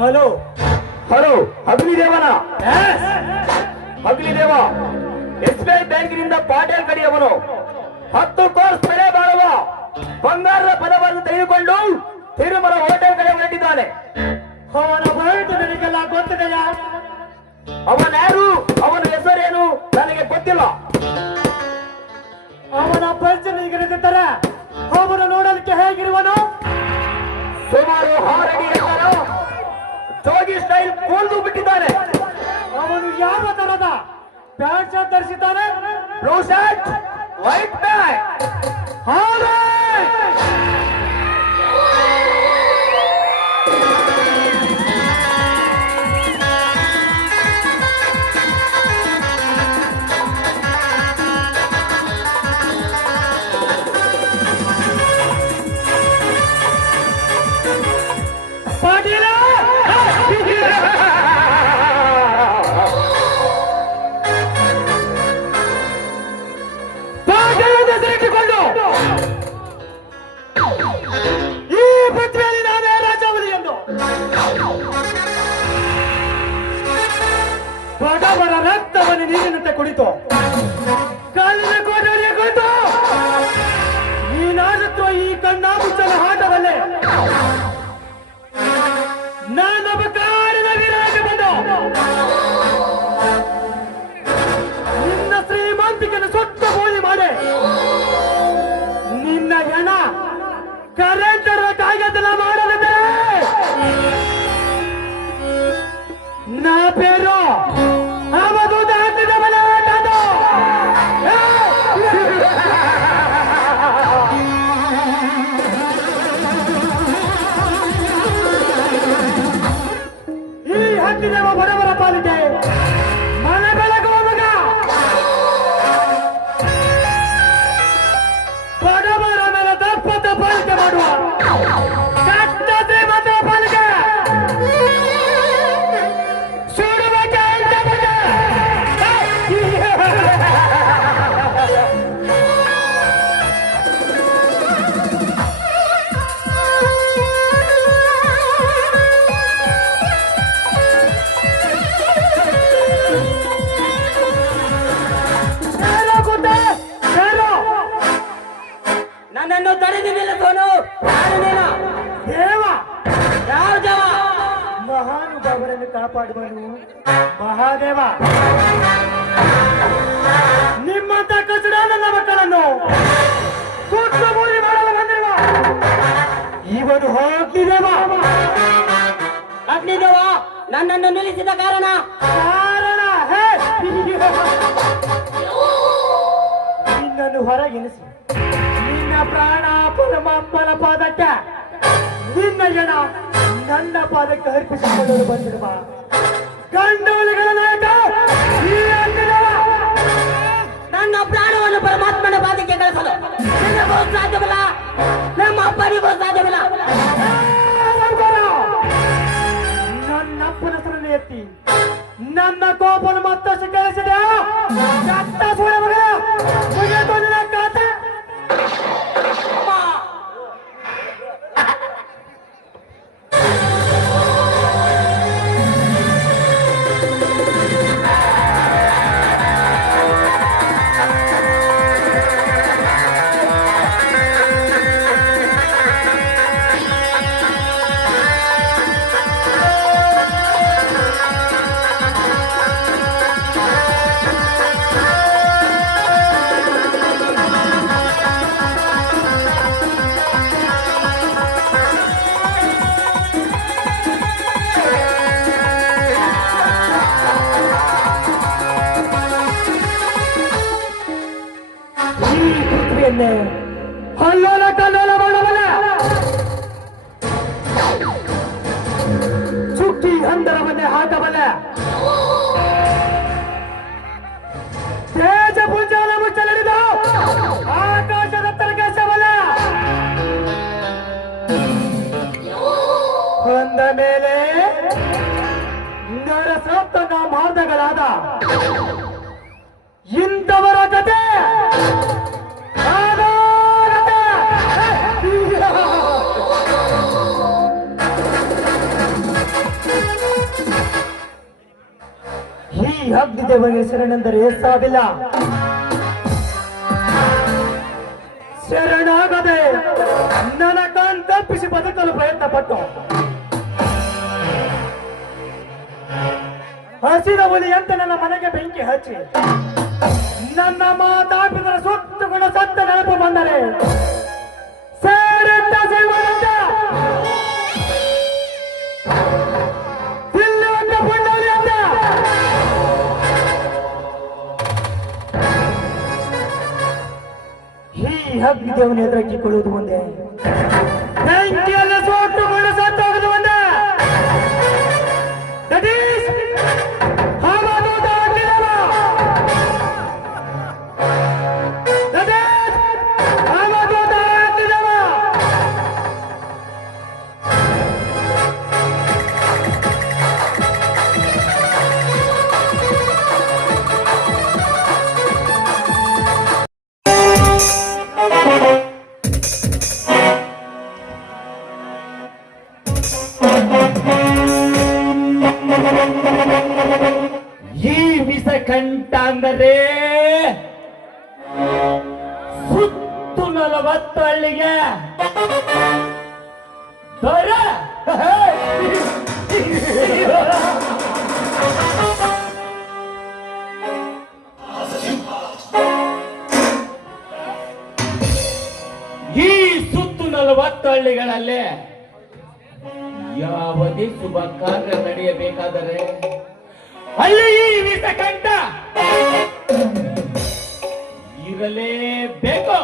Hello hello, ಅಗ್ನಿದೇವನ? Agnideva, SBI ಬ್ಯಾಂಕಿನಿಂದ Patil ಕಡಿಯವನು 10 course ಬೆಲೆ ಬಾಳುವ ಬಂಗಾರದ ಪದವನ್ನು ತೆಗೆದುಕೊಂಡು ತಿರುಮಲ ಹೋಟೆಲ್ ಕಡೆ ಹೊರಟಿದ್ದಾನೆ. ಅವನ ಹೊರಟು ನನಗೆಲ್ಲ ಗೊತ್ತಿದೆಯ? ಅವನ್ಯಾರು, ಅವನ ಹೆಸರೇನು ನನಗೆ ಗೊತ್ತಿಲ್ಲ. ಅವನ ಪರಿಚಯ ಈಗಿರದಿದ್ದರೆ ಅವನು ನೋಡಲಿಕ್ಕೆ ಹೇಗಿರುವನು? ಸುಮಾರು 6 ಅಡಿ ಎತ್ತರ, ಜೋಗಿ ಸ್ಟೈಲ್ ಕೂಲ್ದು ಬಿಟ್ಟಿದ್ದಾನೆ. ಅವನು ಯಾವ ತರದ ಪ್ಯಾಂಟ್ ಶರ್ಟ್ ಧರಿಸಿದ್ದಾನೆ? Blue shirt, white pant. ಈ ಪೃಥ್ವಿಯಲ್ಲಿ ನಾನೇ ರಾಜಾವಲಿ ಎಂದು ಬಡವರ ರಕ್ತವನ್ನು ನೀರಿನಂತೆ ಕುಡಿತು, ಕಾಲಿನ ಕೋಟೆಯ ಕುಳಿತು ನೀನಾಡುತ್ತೋ ಈ ಕಣ್ಣಾಮುಚ್ಚನ ಆಟವಲ್ಲೇ ನಾನೊಬ್ಬ ಕಾಡಿನ ವೀರನಾಗಿ ಬಂದು ನಿನ್ನ ಶ್ರೀಮಂತಿಕೆಯನ್ನು ಸುತ್ತ ಬೋಲಿ ಮಾಡಿ ನಿನ್ನ ಹೆಣ ಕರೆಂಟ್ ತಾಗದಲ್ಲ ಮಾಡದಿದ್ದರೆ ನಾ ಪೇರು ಅವಧೂತ ಹಾಕಿದ ಬಲ ಈ ಹಕ್ಕಿದೇವ ಬಡವರ ಪಾಲಿಕೆ ಮನೆ ಬೆಳಗುವ ಮಗ, ಬಡವರ ಮೇಲೆ ತಪ್ಪದ ಪಾಲಿಕೆ ಮಾಡುವ ಕಷ್ಟ ಶ್ರೀಮಂತರ ಪಾಲಿಕೆ ನನ್ನನ್ನು ತಡೆದು ನಿಲ್ಲಿಸೋನು ದೇವ. ಯಾವ ದೇವ? ಮಹಾನುಭಾವರನ್ನು ಕಾಪಾಡುವನು ಮಹಾದೇವ. ನಿಮ್ಮಂತ ಕಚಡ ನನ್ನ ಮಕ್ಕಳನ್ನು ಸೂಕ್ಷ್ಮಮೂಲಿ ಮಾಡಲು ಬಂದಿರುವ ಇವನು ಹೋಗಿದೇವ. ಅಗ್ನಿದೇವ, ನನ್ನನ್ನು ನಿಲ್ಲಿಸಿದ ಕಾರಣ ನಿನ್ನನ್ನು ಹೊರಗಿಳಿಸಿ ನಿನ್ನ ಪ್ರಾಣ ಪರಮಾತ್ಮನ ಪಾದಕ್ಕೆ, ನಿನ್ನ ಜನ ನನ್ನ ಪಾದಕ್ಕೆ ಅರ್ಪಿಸಿಕೊಳ್ಳಲು ಬಂದಿರುವ ಗಂಡುಗಳ ನಾಯಕ ಈ ಅಗ್ನಿದೇವ. ನನ್ನ ಪ್ರಾಣವನ್ನು ಪರಮಾತ್ಮನ ಪಾದಕ್ಕೆ ಕಳಿಸಲು ನಿನಗೂ ಸಾಧ್ಯವಿಲ್ಲ, ನಮ್ಮ ಅಪ್ಪನಿಗೂ ಸಾಧ್ಯವಿಲ್ಲ. ನನ್ನಪ್ಪನ ಹೆಸರನ್ನು ಎತ್ತಿ ನನ್ನ ಕೋಪನ ಮತ್ತಷ್ಟು ಕೇಳಿಸಿದೆ ಖಾತೆ. ತೇಜ ಪುಂಜಾಲ ಮುಚ್ಚಲಿಡಿದ ಆಕಾಶದ ತರಕಾಶವಲ್ಲ ಬಂದ ಮೇಲೆ ನರಸಪ್ತನ ಮಾರ್ಗಗಳಾದ ಇಂಥವರ ಕತೆ ಈ ಅಗ್ನಿದೇವನಿಗೆ ಶರಣೆಂದರೆ ಸಾವಿಲ್ಲ. ಶರಣಾಗದೆ ನನ್ನ ಕಣ್ ತಪ್ಪಿಸಿ ಬದುಕಲು ಪ್ರಯತ್ನ ಪಟ್ಟು ಹಸಿದ ಹುಲಿಯಂತೆ ನನ್ನ ಮನೆಗೆ ಬೆಂಕಿ ಹಚ್ಚಿ ನನ್ನ ಮಾತಾಪಿದರ ಸುತ್ತುಗಳ ಸತ್ತ ನೆನಪು ಬಂದರೆ ಸೇರಿದ್ದ ಜೀವನದ ತಿಲ್ಲುವಂತ ಪುಂಡಲಿಯಂತ ಈ ಅಗ್ನಿದೇವನ ಎದುರಾಕಿಕೊಳ್ಳುವುದು ಒಂದೇ, ಬೆಂಕಿಯಲ್ಲಿ ಸುಟ್ಟುಕೊಂಡು ಸತ್ತೋಗುವುದು ಒಂದೇ. That is Hamadut Agnideva. That is Hamadut Agnideva. ಈ ವಿಷಕಂಠ ಅಂದರೆ ಸುತ್ತು 40 ಹಳ್ಳಿಗೆ ದೊರ ಈ ಸುತ್ತು 40 ಹಳ್ಳಿಗಳಲ್ಲಿ ಯಾವುದೇ ಶುಭ ಕಾರ್ಯ ನಡೆಯಬೇಕಾದರೆ ಅಲ್ಲಿ ಈ ವಿಷಕಂಠ ಇರಲೇಬೇಕು.